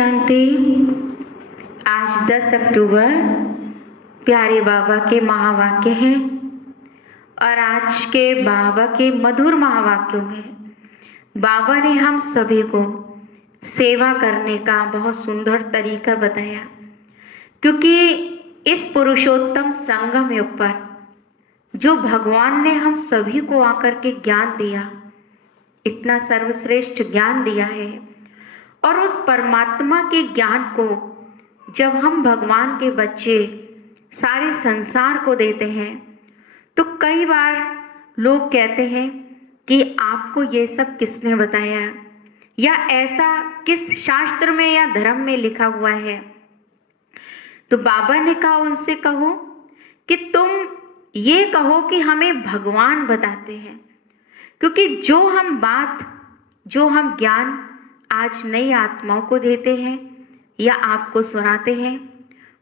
शांति। आज 10 अक्टूबर प्यारे बाबा के महावाक्य हैं और आज के बाबा के मधुर महावाक्यों में बाबा ने हम सभी को सेवा करने का बहुत सुंदर तरीका बताया, क्योंकि इस पुरुषोत्तम संगम युग पर जो भगवान ने हम सभी को आकर के ज्ञान दिया, इतना सर्वश्रेष्ठ ज्ञान दिया है, और उस परमात्मा के ज्ञान को जब हम भगवान के बच्चे सारे संसार को देते हैं तो कई बार लोग कहते हैं कि आपको ये सब किसने बताया, या ऐसा किस शास्त्र में या धर्म में लिखा हुआ है। तो बाबा ने कहा उनसे कहो कि तुम ये कहो कि हमें भगवान बताते हैं, क्योंकि जो हम ज्ञान आज नई आत्माओं को देते हैं या आपको सुनाते हैं,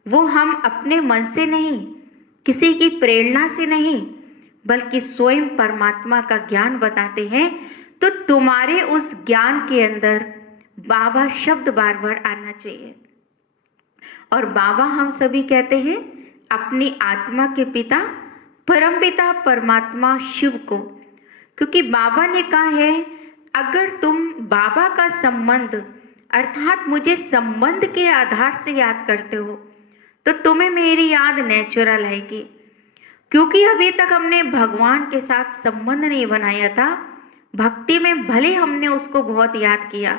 वो हम अपने मन से नहीं, किसी की प्रेरणा से नहीं, बल्कि स्वयं परमात्मा का ज्ञान बताते हैं। तो तुम्हारे उस ज्ञान के अंदर बाबा शब्द बार बार आना चाहिए। और बाबा हम सभी कहते हैं अपनी आत्मा के पिता परमपिता परमात्मा शिव को, क्योंकि बाबा ने कहा है अगर तुम बाबा का संबंध अर्थात मुझे संबंध के आधार से याद करते हो तो तुम्हें मेरी याद नेचुरल आएगी, क्योंकि अभी तक हमने भगवान के साथ संबंध नहीं बनाया था। भक्ति में भले हमने उसको बहुत याद किया,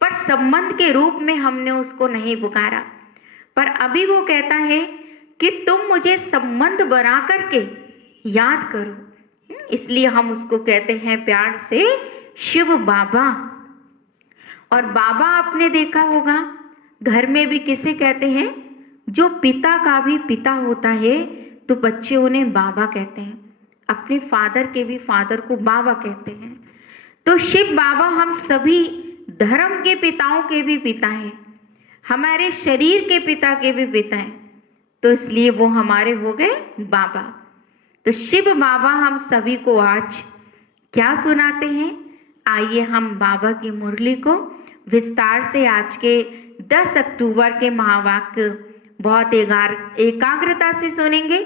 पर संबंध के रूप में हमने उसको नहीं पुकारा। पर अभी वो कहता है कि तुम मुझे संबंध बना करके याद करो, इसलिए हम उसको कहते हैं प्यार से शिव बाबा। और बाबा आपने देखा होगा घर में भी किसे कहते हैं, जो पिता का भी पिता होता है तो बच्चे उन्हें बाबा कहते हैं, अपने फादर के भी फादर को बाबा कहते हैं। तो शिव बाबा हम सभी धर्म के पिताओं के भी पिता हैं, हमारे शरीर के पिता के भी पिता हैं, तो इसलिए वो हमारे हो गए बाबा। तो शिव बाबा हम सभी को आज क्या सुनाते हैं, आइए हम बाबा की मुरली को विस्तार से आज के 10 अक्टूबर के महावाक्य बहुत एकाग्रता से सुनेंगे।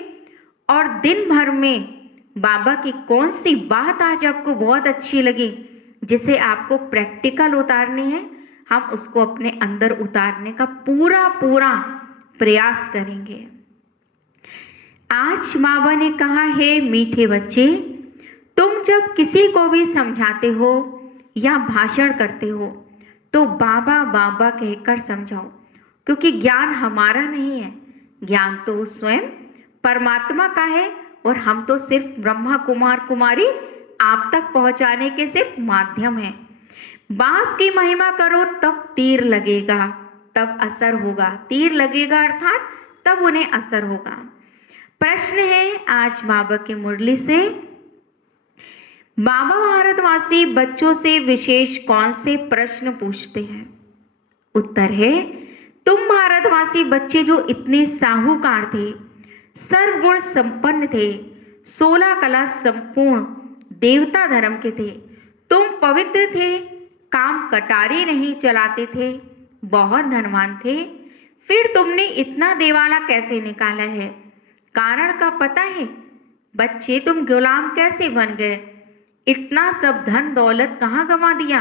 और दिन भर में बाबा की कौन सी बात आज आपको बहुत अच्छी लगी, जिसे आपको प्रैक्टिकल उतारनी है, हम उसको अपने अंदर उतारने का पूरा प्रयास करेंगे। आज बाबा ने कहा है मीठे बच्चे, तुम जब किसी को भी समझाते हो या भाषण करते हो तो बाबा बाबा कहकर समझाओ, क्योंकि ज्ञान हमारा नहीं है, ज्ञान तो स्वयं परमात्मा का है, और हम तो सिर्फ ब्रह्मा कुमार कुमारी आप तक पहुंचाने के सिर्फ माध्यम हैं। बाप की महिमा करो तब तीर लगेगा, तब असर होगा। तीर लगेगा अर्थात तब उन्हें असर होगा। प्रश्न है आज बाबा की मुरली से, बाबा भारतवासी बच्चों से विशेष कौन से प्रश्न पूछते हैं? उत्तर है, तुम भारतवासी बच्चे जो इतने साहूकार थे, सर्वगुण संपन्न थे, 16 कला संपूर्ण देवता धर्म के थे, तुम पवित्र थे, काम कटारे नहीं चलाते थे, बहुत धनवान थे, फिर तुमने इतना देवाला कैसे निकाला है? कारण का पता है? बच्चे तुम गुलाम कैसे बन गए? इतना सब धन दौलत कहाँ गंवा दिया?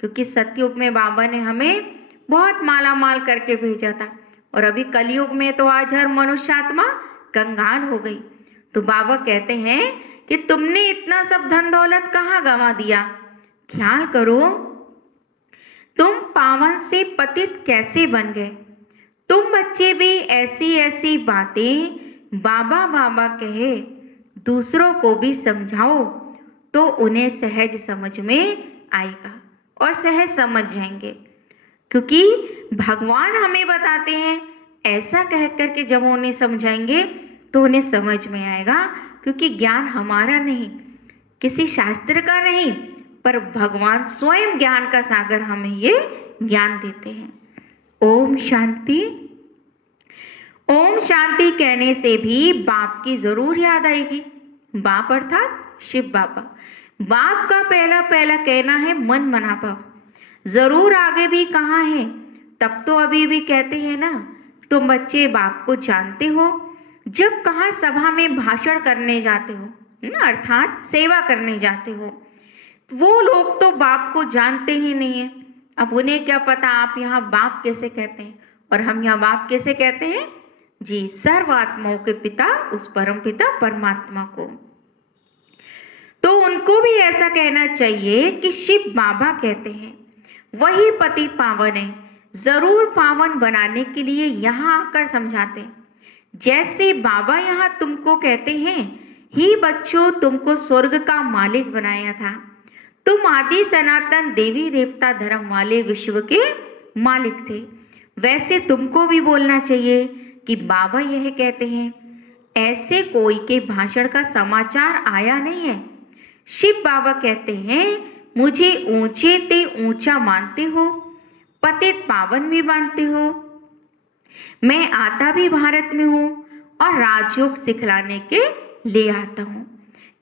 क्योंकि सतयुग में बाबा ने हमें बहुत माला माल करके भेजा था, और अभी कलयुग में तो आज हर मनुष्य आत्मा कंगाल हो गई। तो बाबा कहते हैं कि तुमने इतना सब धन दौलत कहाँ गंवा दिया? ख्याल करो, तुम पावन से पतित कैसे बन गए? तुम बच्चे भी ऐसी बातें बाबा बाबा कहे दूसरों को भी समझाओ तो उन्हें सहज समझ में आएगा और सहज समझ जाएंगे, क्योंकि भगवान हमें बताते हैं ऐसा कह करके जब उन्हें समझाएंगे तो उन्हें समझ में आएगा, क्योंकि ज्ञान हमारा नहीं, किसी शास्त्र का नहीं, पर भगवान स्वयं ज्ञान का सागर हमें ये ज्ञान देते हैं। ओम शांति। ओम शांति कहने से भी बाप की जरूर याद आएगी। बाप अर्थात शिव बाबा। बाप का पहला कहना है मन मना भाव। जरूर आगे भी कहा है तब तो अभी भी कहते हैं ना, तुम बच्चे बाप को जानते हो जब कहाँ सभा में भाषण करने जाते हो, अर्थात सेवा करने जाते हो। वो लोग तो बाप को जानते ही नहीं है। अब उन्हें क्या पता आप यहाँ बाप कैसे कहते हैं और हम यहाँ बाप कैसे कहते हैं। जी, सर्वात्माओं के पिता उस परम पिता परमात्मा को। तो उनको भी ऐसा कहना चाहिए कि शिव बाबा कहते हैं वही पतित पावन है, जरूर पावन बनाने के लिए यहाँ आकर समझाते हैं। जैसे बाबा यहाँ तुमको कहते हैं, ही बच्चों तुमको स्वर्ग का मालिक बनाया था, तुम आदि सनातन देवी देवता धर्म वाले विश्व के मालिक थे। वैसे तुमको भी बोलना चाहिए कि बाबा यह कहते हैं, ऐसे कोई के भाषण का समाचार आया नहीं है। शिव बाबा कहते हैं, मुझे ऊंचे ते ऊंचा मानते हो, पतित पावन भी मानते हो, मैं आता भी भारत में हूँ और राजयोग सिखलाने के लिए आता हूँ।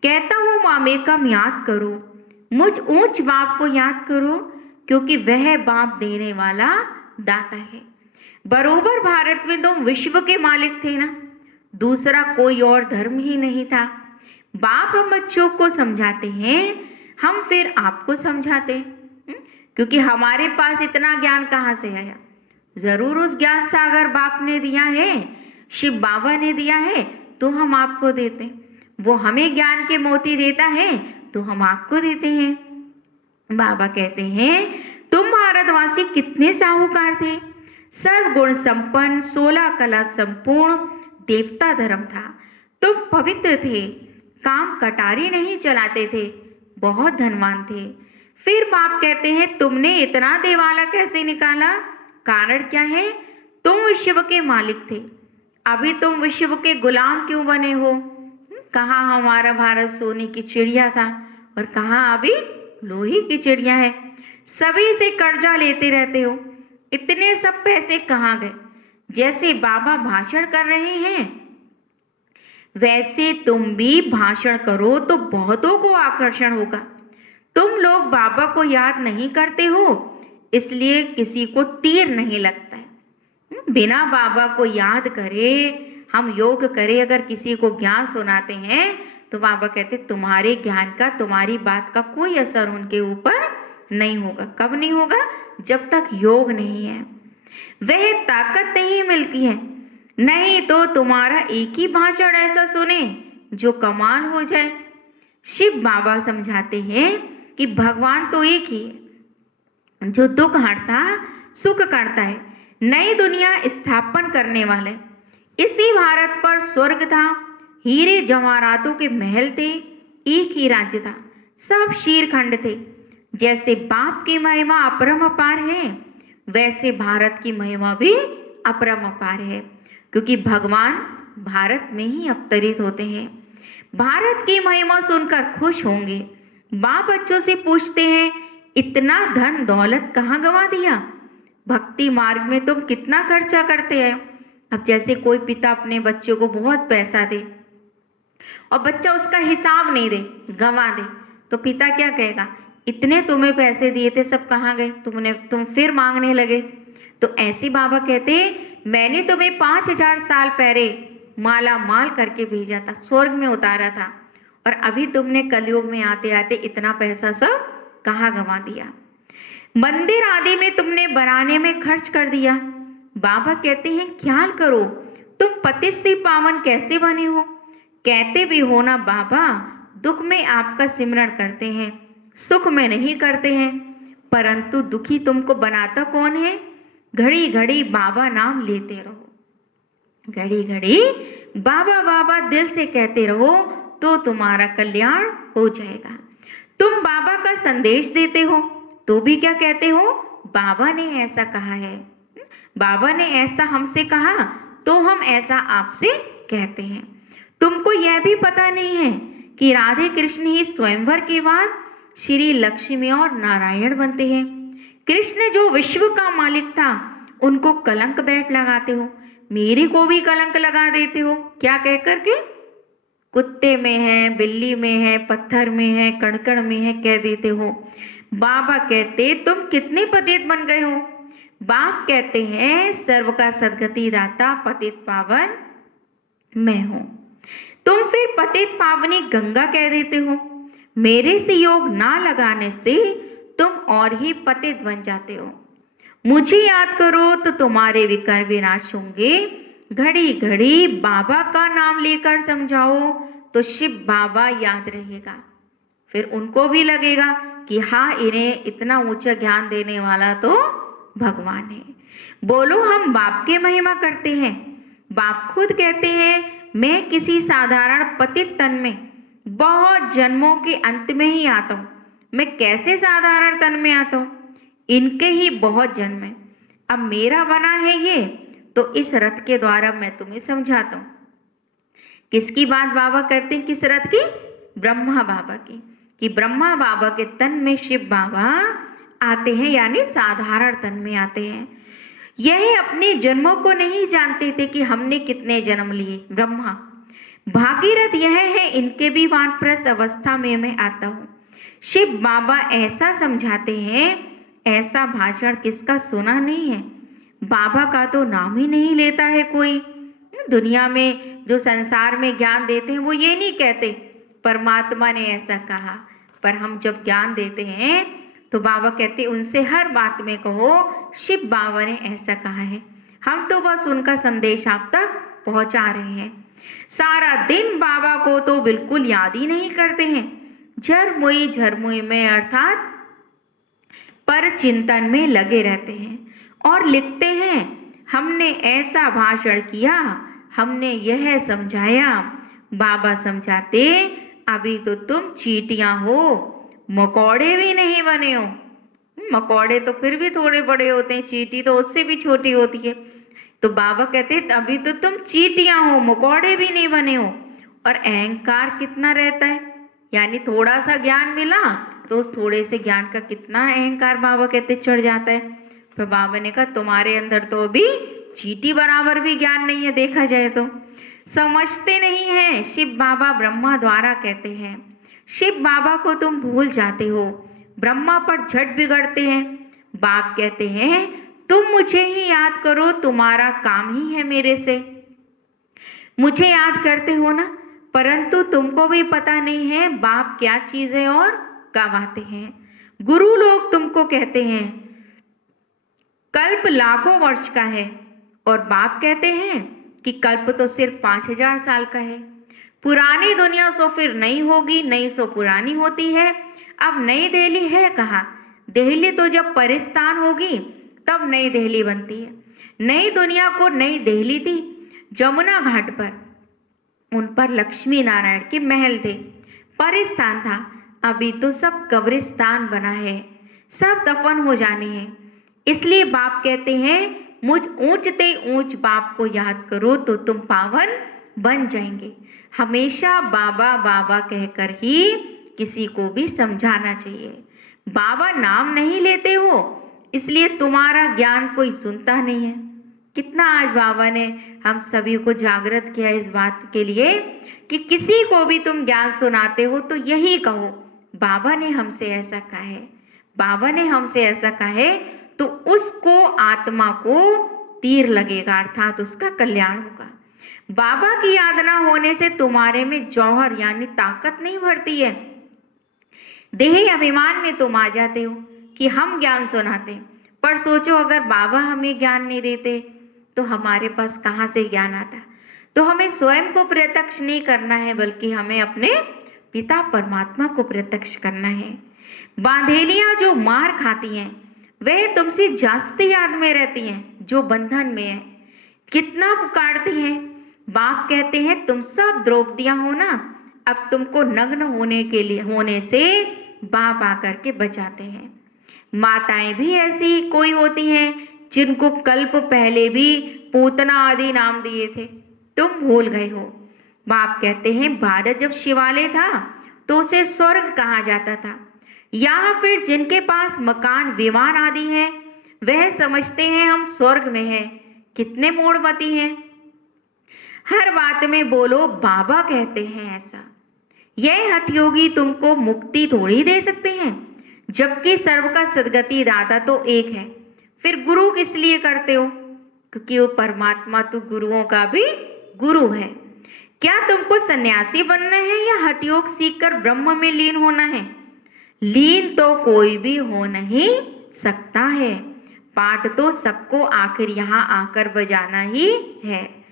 कहता हूँ मामेकम याद करो, मुझ ऊंच बाप को याद करो, क्योंकि वह बाप देने वाला दाता है। बरोबर भारत में तुम विश्व के मालिक थे ना, दूसरा कोई और धर्म ही नहीं था। बाप हम बच्चों को समझाते हैं, हम फिर आपको समझाते हैं, क्योंकि हमारे पास इतना ज्ञान कहाँ से आया। जरूर उस ज्ञान सागर बाप ने दिया है, शिव बाबा ने दिया है, तो हम आपको देते हैं। वो हमें ज्ञान के मोती देता है तो हम आपको देते हैं। बाबा कहते हैं, तुम भारतवासी कितने साहूकार थे, सर्वगुण संपन्न, 16 कला संपूर्ण देवता धर्म था, तुम पवित्र थे, काम कटारी नहीं चलाते थे, बहुत धनवान थे। फिर बाप कहते हैं, तुमने इतना देवाला कैसे निकाला, कारण क्या है, तुम विश्व के मालिक थे, अभी तुम विश्व के गुलाम क्यों बने हो। कहाँ हमारा भारत सोने की चिड़िया था और कहाँ अभी लोहे की चिड़िया है। सभी से कर्जा लेते रहते हो, इतने सब पैसे कहाँ गए। जैसे बाबा भाषण कर रहे हैं वैसे तुम भी भाषण करो तो बहुतों को आकर्षण होगा। तुम लोग बाबा को याद नहीं करते हो, इसलिए किसी को तीर नहीं लगता है। बिना बाबा को याद करे हम योग करे अगर किसी को ज्ञान सुनाते हैं तो बाबा कहते तुम्हारे ज्ञान का, तुम्हारी बात का कोई असर उनके ऊपर नहीं होगा। कब नहीं होगा, जब तक योग नहीं है, वह ताकत नहीं मिलती है। नहीं तो तुम्हारा एक ही भाषण ऐसा सुने जो कमाल हो जाए। शिव बाबा समझाते हैं कि भगवान तो एक ही है जो दुख हरता सुख करता है, नई दुनिया स्थापन करने वाले। इसी भारत पर स्वर्ग था, हीरे जवाहरातों के महल थे, एक ही राज्य था, सब शीरखंड थे। जैसे बाप की महिमा अपरम अपार है, वैसे भारत की महिमा भी अपरम अपार है, क्योंकि भगवान भारत में ही अवतरित होते हैं। भारत की महिमा सुनकर खुश होंगे। बाप बच्चों से पूछते हैं, इतना धन दौलत कहाँ गंवा दिया, भक्ति मार्ग में तुम कितना खर्चा करते हैं। अब जैसे कोई पिता अपने बच्चों को बहुत पैसा दे और बच्चा उसका हिसाब नहीं दे, गंवा दे, तो पिता क्या कहेगा, इतने तुम्हें पैसे दिए थे सब कहाँ गए, तुम फिर मांगने लगे। तो ऐसे बाबा कहते, मैंने तुम्हें 5000 साल पहले माला माल करके भेजा था, स्वर्ग में उतारा था, और अभी तुमने कलयुग में आते आते इतना पैसा सब कहाँ गंवा दिया। मंदिर आदि में तुमने बनाने में खर्च कर दिया। बाबा कहते हैं, ख्याल करो तुम पतित से पावन कैसे बने हो। कहते भी हो ना बाबा, दुख में आपका सिमरण करते हैं, सुख में नहीं करते हैं, परंतु दुखी तुमको बनाता कौन है। घड़ी घड़ी बाबा नाम लेते रहो, घड़ी घड़ी बाबा बाबा दिल से कहते रहो तो तुम्हारा कल्याण हो जाएगा। तुम बाबा का संदेश देते हो तो भी क्या कहते हो, बाबा ने ऐसा कहा है, बाबा ने ऐसा हमसे कहा तो हम ऐसा आपसे कहते हैं। तुमको यह भी पता नहीं है कि राधे कृष्ण ही स्वयंवर के बाद श्री लक्ष्मी और नारायण बनते हैं। कृष्ण जो विश्व का मालिक था उनको कलंक बैठ लगाते हो, मेरे को भी कलंक लगा देते हो। क्या कह करके, कुत्ते में है, बिल्ली में है, पत्थर में है, कणकण में है कह देते हो। बाबा कहते तुम कितने पतित बन गए हो। बाप कहते हैं सर्व का सद्गति दाता पतित पावन मैं हूं। तुम फिर पतित पावनी गंगा कह देते हो। मेरे से योग ना लगाने से तुम और ही पतित बन जाते हो। मुझे याद करो तो तुम्हारे विकार विनाश होंगे। घड़ी घड़ी बाबा का नाम लेकर समझाओ तो शिव बाबा याद रहेगा। फिर उनको भी लगेगा कि हाँ, इन्हें इतना ऊंचा ज्ञान देने वाला तो भगवान है। बोलो, हम बाप की महिमा करते हैं। बाप खुद कहते हैं मैं किसी साधारण पतित तन में बहुत जन्मों के अंत में ही आता हूँ। मैं कैसे साधारण तन में आता हूँ? इनके ही बहुत जन्म है। अब मेरा बना है ये, तो इस रथ के द्वारा मैं तुम्हें समझाता हूँ। किसकी बात बाबा करते हैं? किस रथ की? ब्रह्मा बाबा की। कि ब्रह्मा बाबा के तन में शिव बाबा आते हैं, यानी साधारण तन में आते हैं। यह अपने जन्मों को नहीं जानते थे कि हमने कितने जन्म लिए। ब्रह्मा भागीरथ यह है, इनके भी वानप्रस्थ अवस्था में मैं आता हूँ। शिव बाबा ऐसा समझाते हैं, ऐसा भाषण किसका सुना नहीं है? बाबा का तो नाम ही नहीं लेता है कोई। दुनिया में जो संसार में ज्ञान देते हैं वो ये नहीं कहते परमात्मा ने ऐसा कहा, पर हम जब ज्ञान देते हैं तो बाबा कहते उनसे हर बात में कहो शिव बाबा ने ऐसा कहा है। हम तो बस उनका संदेश आप तक पहुंचा रहे हैं। सारा दिन बाबा को तो बिल्कुल याद ही नहीं करते हैं। झरमुई में अर्थात पर चिंतन में लगे रहते हैं और लिखते हैं हमने ऐसा भाषण किया, हमने यह समझाया। बाबा समझाते अभी तो तुम चींटियां हो, मकोड़े भी नहीं बने हो। मकोड़े तो फिर भी थोड़े बड़े होते हैं, चींटी तो उससे भी छोटी होती है। तो बाबा कहते अभी तो तुम चींटियां हो, मकोड़े भी नहीं बने हो। और अहंकार कितना रहता है, यानी थोड़ा सा ज्ञान मिला तो उस थोड़े से ज्ञान का कितना अहंकार बाबा कहते चढ़ जाता है। तो बाबा ने कहा तुम्हारे अंदर तो अभी चींटी बराबर भी ज्ञान नहीं है, देखा जाए तो। समझते नहीं है। शिव बाबा ब्रह्मा द्वारा कहते हैं शिव बाबा को तुम भूल जाते हो, ब्रह्मा पर झट बिगड़ते हैं। बाप कहते हैं तुम मुझे ही याद करो, तुम्हारा काम ही है मेरे से। मुझे याद करते हो ना, परंतु तुमको भी पता नहीं है बाप क्या चीज है और कब आते हैं। गुरु लोग तुमको कहते हैं कल्प लाखों वर्ष का है, और बाप कहते हैं कि कल्प तो सिर्फ 5000 साल का है। पुरानी दुनिया सो फिर नई होगी, नई सो पुरानी होती है। अब नई दिल्ली है कहाँ? दिल्ली तो जब परिस्तान होगी तब नई दिल्ली बनती है। नई दुनिया को नई दिल्ली थी जमुना घाट पर, उन पर लक्ष्मी नारायण के महल थे, परिस्तान था। अभी तो सब कब्रिस्तान बना है, सब दफन हो जाने हैं। इसलिए बाप कहते हैं मुझ ऊंचते ऊंच बाप को याद करो तो तुम पावन बन जाएंगे। हमेशा बाबा बाबा कहकर ही किसी को भी समझाना चाहिए। बाबा नाम नहीं लेते हो इसलिए तुम्हारा ज्ञान कोई सुनता नहीं है। कितना आज बाबा ने हम सभी को जागृत किया इस बात के लिए कि किसी को भी तुम ज्ञान सुनाते हो तो यही कहो बाबा ने हमसे ऐसा कहा है, बाबा ने हमसे ऐसा कहा है, तो उसको आत्मा को तीर लगेगा, अर्थात उसका कल्याण होगा। बाबा की याद ना होने से तुम्हारे में जौहर यानी ताकत नहीं भरती है। देह अभिमान में तुम आ जाते हो कि हम ज्ञान सुनाते, पर सोचो अगर बाबा हमें ज्ञान नहीं देते तो हमारे पास कहाँ से ज्ञान आता। तो हमें स्वयं को प्रत्यक्ष नहीं करना है, बल्कि हमें अपने पिता परमात्मा को प्रत्यक्ष करना है। बांधेलियां जो मार खाती हैं वह तुमसे जास्ती याद में रहती हैं जो बंधन में है। कितना पुकारती हैं। बाप कहते हैं तुम सब द्रौपदियां हो ना, अब तुमको नग्न होने से बाप आकर के बचाते हैं। माताएं भी ऐसी कोई होती हैं जिनको कल्प पहले भी पूतना आदि नाम दिए थे, तुम भूल गए हो। बाप कहते हैं भारत जब शिवालय था तो उसे स्वर्ग कहा जाता था, या फिर जिनके पास मकान विमान आदि हैं वह समझते हैं हम स्वर्ग में हैं। कितने मूढ़मती हैं। हर बात में बोलो बाबा कहते हैं ऐसा। यह हठयोगी तुमको मुक्ति थोड़ी दे सकते हैं, जबकि सर्व का सद्गति दाता तो एक है। फिर गुरु किस लिए करते हो? क्योंकि वो परमात्मा तो गुरुओं का भी गुरु है। क्या तुमको सन्यासी बनना है या हठ योग सीखकर ब्रह्म में लीन होना है? लीन तो कोई भी हो नहीं सकता है, पाठ तो सबको आखिर यहाँ आकर बजाना ही है।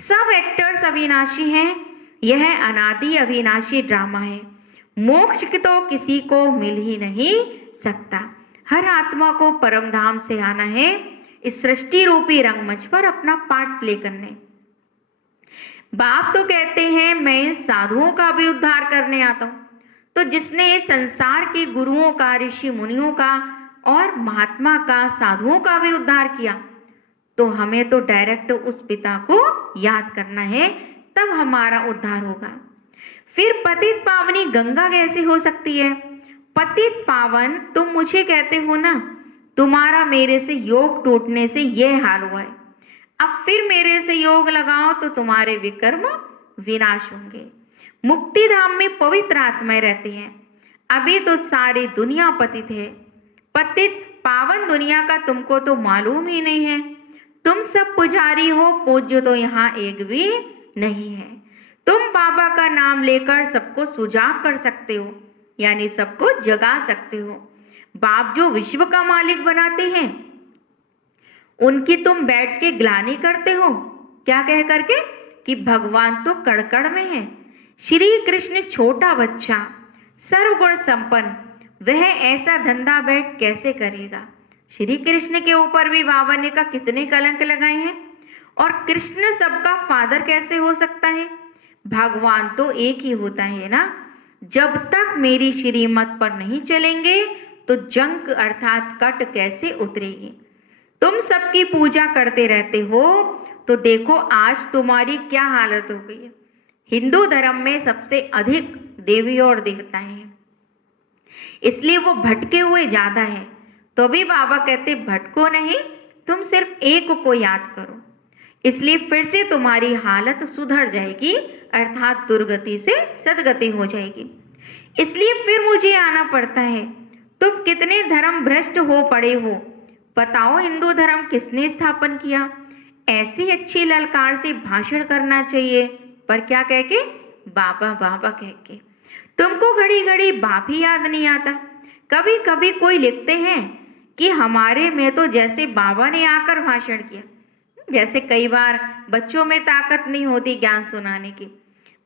सब एक्टर्स अविनाशी हैं, यह अनादि अविनाशी ड्रामा है। मोक्ष तो किसी को मिल ही नहीं सकता। हर आत्मा को परम धाम से आना है, इस सृष्टि रूपी रंगमंच पर अपना पार्ट प्ले करने। बाप तो कहते हैं मैं साधुओं का भी उद्धार करने आता हूँ। तो जिसने संसार के गुरुओं का, ऋषि मुनियों का और महात्मा का, साधुओं का भी उद्धार किया, तो हमें तो डायरेक्ट उस पिता को याद करना है, तब हमारा उद्धार होगा। फिर पतित पावनी गंगा कैसे हो सकती है? पतित पावन तुम मुझे कहते हो ना, तुम्हारा मेरे से योग टूटने से यह हाल हुआ है। अब फिर मेरे से योग लगाओ तो तुम्हारे विकर्म विनाश होंगे। मुक्ति धाम में पवित्र आत्माएं रहती हैं। अभी तो सारी दुनिया पतित है। पतित पावन दुनिया का तुमको तो मालूम ही नहीं है। तुम सब पुजारी हो, पूज्य तो यहाँ एक भी नहीं है। तुम बाबा का नाम लेकर सबको सुजाग कर सकते हो, यानी सबको जगा सकते हो। बाप जो विश्व का मालिक बनाते हैं, उनकी तुम बैठ के ग्लानि करते हो, क्या कह करके कि भगवान तो कड़कड़ में है। श्री कृष्ण छोटा बच्चा, सर्वगुण संपन्न, वह ऐसा धंधा बैठ कैसे करेगा? श्री कृष्ण के ऊपर भी बाबा ने का कितने कलंक लगाए हैं। और कृष्ण सबका फादर कैसे हो सकता है? भगवान तो एक ही होता है ना। जब तक मेरी श्रीमत पर नहीं चलेंगे तो जंक अर्थात कट कैसे उतरेगी? तुम सबकी पूजा करते रहते हो, तो देखो आज तुम्हारी क्या हालत हो गई है। हिंदू धर्म में सबसे अधिक देवी और देवताएं हैं, इसलिए वो भटके हुए ज्यादा है। तो भी बाबा कहते भटको नहीं, तुम सिर्फ एक को याद करो, इसलिए फिर से तुम्हारी हालत सुधर जाएगी, अर्थात दुर्गति से सदगति हो जाएगी। इसलिए फिर मुझे आना पड़ता है। तुम कितने धर्म भ्रष्ट हो पड़े हो, बताओ हिंदू धर्म किसने स्थापन किया? ऐसी अच्छी ललकार से भाषण करना चाहिए, पर क्या कह के? बाबा बाबा कह के। तुमको घड़ी घड़ी बाप ही याद नहीं आता। कभी कभी कोई लिखते हैं कि हमारे में तो जैसे बाबा ने आकर भाषण किया। जैसे कई बार बच्चों में ताकत नहीं होती ज्ञान सुनाने की,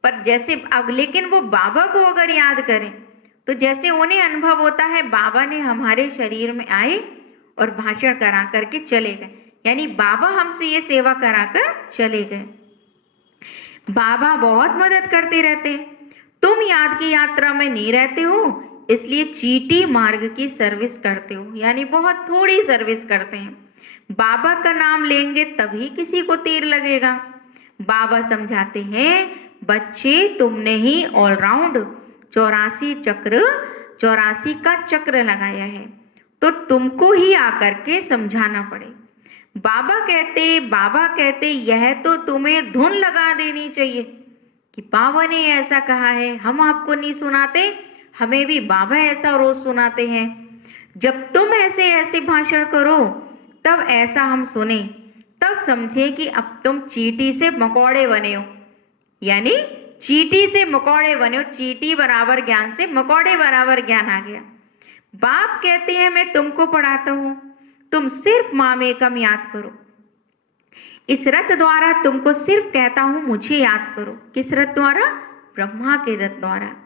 पर जैसे अब लेकिन वो बाबा को अगर याद करें तो जैसे उन्हें अनुभव होता है बाबा ने हमारे शरीर में आए और भाषण करा करके चले गए, यानी बाबा हमसे ये सेवा कराकर चले गए। बाबा बहुत मदद करते रहते हैं। तुम याद की यात्रा में नहीं रहते हो, इसलिए चीटी मार्ग की सर्विस करते हो, यानी बहुत थोड़ी सर्विस करते हैं। बाबा का नाम लेंगे तभी किसी को तीर लगेगा। बाबा समझाते हैं बच्चे तुमने ही ऑलराउंड 84 का चक्र लगाया है, तो तुमको ही आकर के समझाना पड़े। बाबा कहते यह तो तुम्हें धुन लगा देनी चाहिए कि बाबा ने ऐसा कहा है। हम आपको नहीं सुनाते, हमें भी बाबा ऐसा रोज सुनाते हैं। जब तुम ऐसे ऐसे भाषण करो तब ऐसा हम सुने, तब समझे कि अब तुम चींटी से मकोड़े बने हो, यानी चींटी से मकोड़े बने हो। चींटी बराबर ज्ञान से मकोड़े बराबर ज्ञान आ गया। बाप कहते हैं मैं तुमको पढ़ाता हूं, तुम सिर्फ मामेकम याद करो। इस रथ द्वारा तुमको सिर्फ कहता हूं मुझे याद करो। किस रथ द्वारा? ब्रह्मा के रथ द्वारा।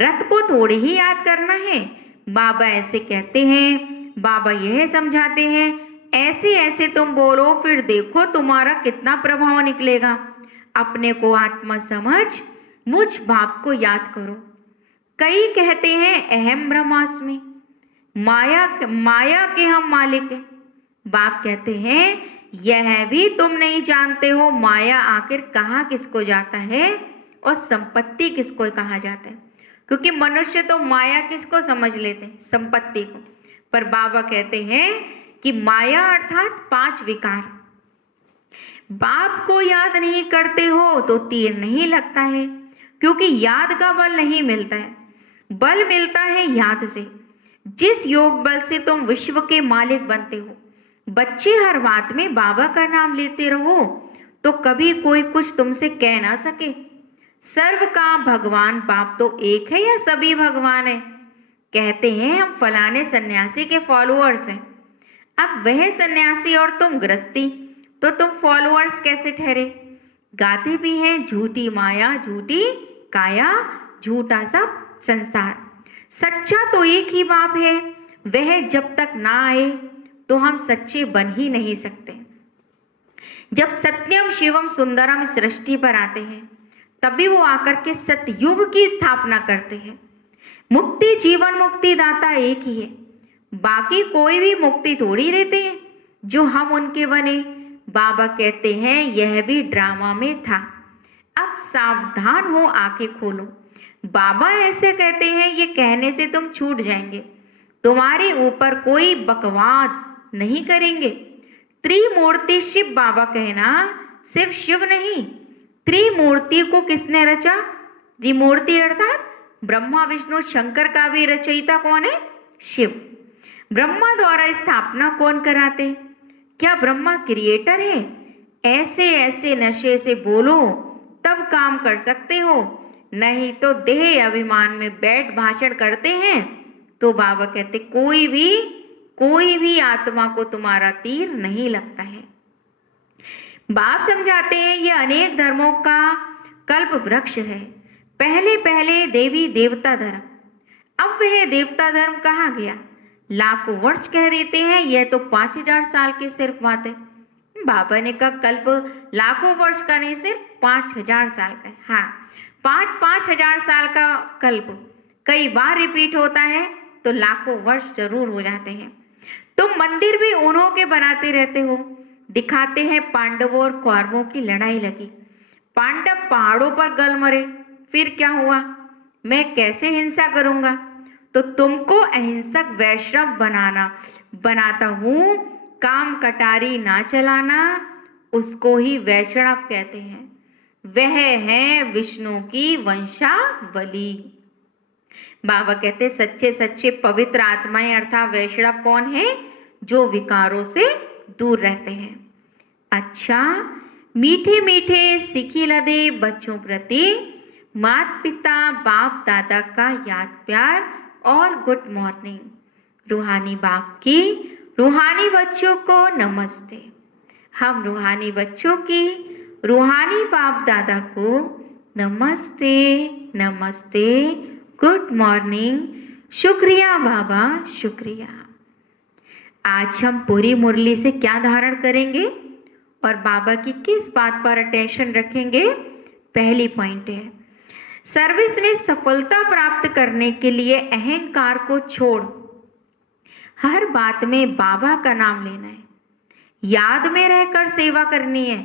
रथ को थोड़ी ही याद करना है। बाबा ऐसे कहते हैं, बाबा यह समझाते हैं ऐसे ऐसे तुम बोलो, फिर देखो तुम्हारा कितना प्रभाव निकलेगा। अपने को आत्मा समझ, मुझ बाप को याद करो। कई कहते हैं अहम ब्रह्मास्मि, माया के हम मालिक हैं। बाप कहते हैं यह भी तुम नहीं जानते हो माया आखिर कहाँ किसको जाता है और संपत्ति किसको कहा जाता है, क्योंकि मनुष्य तो माया किसको समझ लेते हैं? संपत्ति को। पर बाबा कहते हैं कि माया अर्थात 5 विकार। बाप को याद नहीं करते हो तो तीर नहीं लगता है, क्योंकि याद का बल नहीं मिलता है, बल मिलता है याद से। जिस योग बल से तुम विश्व के मालिक बनते हो, बच्चे हर बात में बाबा का नाम लेते रहो तो कभी कोई कुछ तुमसे कह ना सके। सर्व का भगवान बाप तो एक है या सभी भगवान है? कहते हैं हम फलाने सन्यासी के फॉलोअर्स हैं। अब वह सन्यासी और तुम गृहस्थी, तो तुम फॉलोअर्स कैसे ठहरे? गाते भी हैं झूठी माया झूठी काया झूठा सब संसार। सच्चा तो एक ही बाप है, वह जब तक ना आए तो हम सच्चे बन ही नहीं सकते। जब सत्यम शिवम सुंदरम सृष्टि पर आते हैं तभी वो आकर के सतयुग की स्थापना करते हैं। मुक्ति जीवन मुक्ति दाता एक ही है, बाकी कोई भी मुक्ति थोड़ी देते हैं जो हम उनके बने। बाबा कहते हैं यह भी ड्रामा में था, अब सावधान हो आंखें खोलो। बाबा ऐसे कहते हैं ये कहने से तुम छूट जाएंगे, तुम्हारे ऊपर कोई बकवाद नहीं करेंगे। त्रिमूर्ति शिव बाबा कहना सिर्फ शिव नहीं, त्रिमूर्ति को किसने रचा? त्रिमूर्ति अर्थात ब्रह्मा विष्णु शंकर का भी रचयिता कौन है? शिव। ब्रह्मा द्वारा स्थापना कौन कराते? क्या ब्रह्मा क्रिएटर है? ऐसे ऐसे नशे से बोलो तब काम कर सकते हो, नहीं तो देह अभिमान में बैठ भाषण करते हैं तो बाबा कहते कोई भी आत्मा को तुम्हारा तीर नहीं लगता है। बाप समझाते हैं ये अनेक धर्मों का कल्प वृक्ष है। पहले पहले देवी देवता धर्म, अब वह देवता धर्म कहाँ गया? लाखों वर्ष कह देते हैं, यह तो 5000 साल की सिर्फ बात है। बाबा ने कहा कल्प लाखों वर्ष का नहीं, सिर्फ 5000 साल का है। हाँ, 5,000 साल का कल्प कई बार रिपीट होता है तो लाखों वर्ष जरूर हो जाते हैं। तुम मंदिर भी उन्हों के बनाते रहते हो, दिखाते हैं पांडवों और कौरवों की लड़ाई लगी, पांडव पहाड़ों पर गल मरे, फिर क्या हुआ? मैं कैसे हिंसा करूंगा? तो तुमको अहिंसक वैष्णव बनाता हूं। काम कटारी ना चलाना, उसको ही वैष्णव कहते हैं। वह है विष्णु की वंशावली। बाबा कहते सच्चे सच्चे पवित्र आत्माएं अर्थात वैष्णव कौन है? जो विकारों से दूर रहते हैं। अच्छा, मीठे मीठे सिखी लदे बच्चों प्रति माता पिता बाप दादा का याद प्यार और गुड मॉर्निंग। रूहानी बाप की रूहानी बच्चों को नमस्ते। हम रूहानी बच्चों की रूहानी बाप दादा को नमस्ते नमस्ते, गुड मॉर्निंग, शुक्रिया बाबा शुक्रिया। आज हम पूरी मुरली से क्या धारण करेंगे और बाबा की किस बात पर अटेंशन रखेंगे? पहली पॉइंट है, सर्विस में सफलता प्राप्त करने के लिए अहंकार को छोड़ हर बात में बाबा का नाम लेना है, याद में रहकर सेवा करनी है।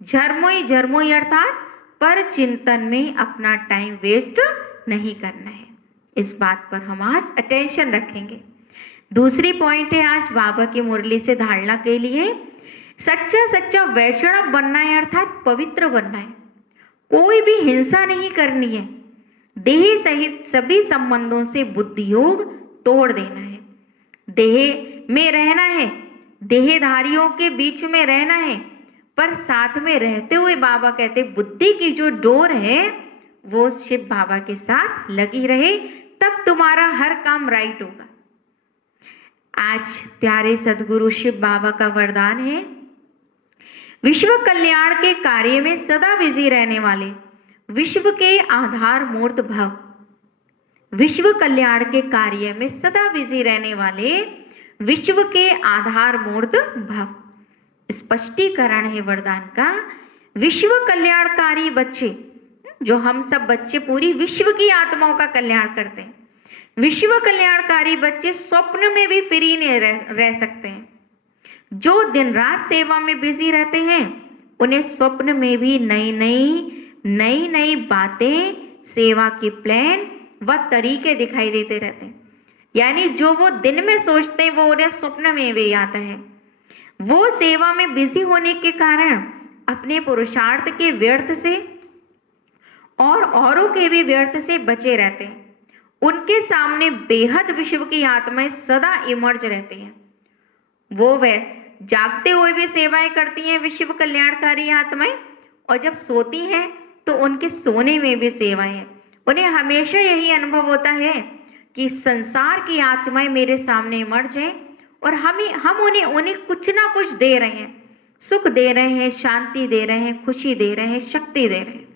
झरमोई झरमोई अर्थात पर चिंतन में अपना टाइम वेस्ट नहीं करना है। इस बात पर हम आज अटेंशन रखेंगे। दूसरी पॉइंट है आज बाबा की मुरली से धारणा के लिए, सच्चा सच्चा वैष्णव बनना है अर्थात पवित्र बनना है। कोई भी हिंसा नहीं करनी है, देह सहित सभी संबंधों से बुद्धि योग तोड़ देना है। देह में रहना है, देहधारियों के बीच में रहना है, पर साथ में रहते हुए बाबा कहते बुद्धि की जो डोर है वो शिव बाबा के साथ लगी रहे, तब तुम्हारा हर काम राइट होगा। आज प्यारे सदगुरु शिव बाबा का वरदान है, विश्व कल्याण के कार्य में सदा बिजी रहने वाले विश्व के आधार मूर्त भव। विश्व कल्याण के कार्य में सदा बिजी रहने वाले विश्व के आधार मूर्त भव। स्पष्टीकरण है वरदान का, विश्व कल्याणकारी बच्चे, जो हम सब बच्चे पूरी विश्व की आत्माओं का कल्याण करते हैं। विश्व कल्याणकारी बच्चे स्वप्न में भी फ्री नहीं रह सकते हैं। जो दिन रात सेवा में बिजी रहते हैं उन्हें स्वप्न में भी नई नई बातें, सेवा के प्लान व तरीके दिखाई देते रहते हैं। यानी जो वो दिन में सोचते हैं वो उन्हें स्वप्न में भी आता है। वो सेवा में बिजी होने के कारण अपने पुरुषार्थ के व्यर्थ से और औरों के भी व्यर्थ से बचे रहते हैं। उनके सामने बेहद विश्व की आत्माएं सदा इमर्ज रहती हैं। वो जागते हुए भी सेवाएं करती हैं विश्व कल्याणकारी आत्माएं, और जब सोती हैं तो उनके सोने में भी सेवाएं हैं। उन्हें हमेशा यही अनुभव होता है कि संसार की आत्माएं मेरे सामने मर जाएं और हम उन्हें कुछ ना कुछ दे रहे हैं, सुख दे रहे हैं, शांति दे रहे हैं, खुशी दे रहे हैं, शक्ति दे रहे हैं।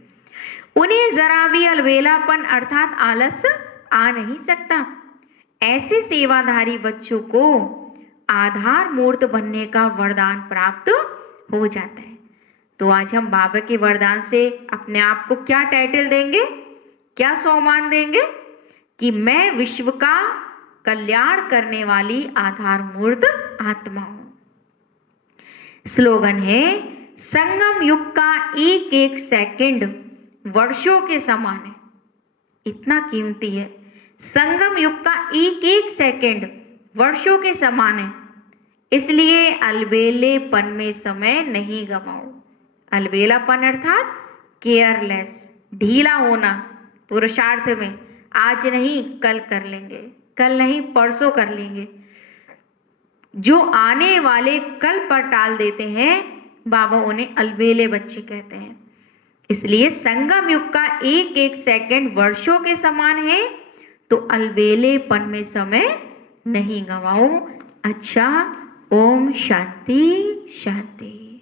उन्हें जरा भी अलबेलापन अर्थात आलस आ नहीं सकता। ऐसे सेवाधारी बच्चों को आधार मूर्त बनने का वरदान प्राप्त हो जाता है। तो आज हम बाबा के वरदान से अपने आप को क्या टाइटल देंगे, क्या सम्मान देंगे कि मैं विश्व का कल्याण करने वाली आधार मूर्त आत्मा हूं। स्लोगन है, संगम युग का एक एक सेकंड वर्षों के समान है। इतना कीमती है। संगम युग का एक एक सेकंड वर्षों के समान है, इसलिए अलबेलेपन में समय नहीं गवाओ। अलबेलापन अर्थात केयरलेस, ढीला होना पुरुषार्थ में, आज नहीं कल कर लेंगे, कल नहीं परसों कर लेंगे, जो आने वाले कल पर टाल देते हैं बाबा उन्हें अलबेले बच्चे कहते हैं। इसलिए संगम युग का एक एक सेकंड वर्षों के समान है, तो अलबेलेपन में समय नहीं गवाओ। अच्छा, ओम शांति शांति।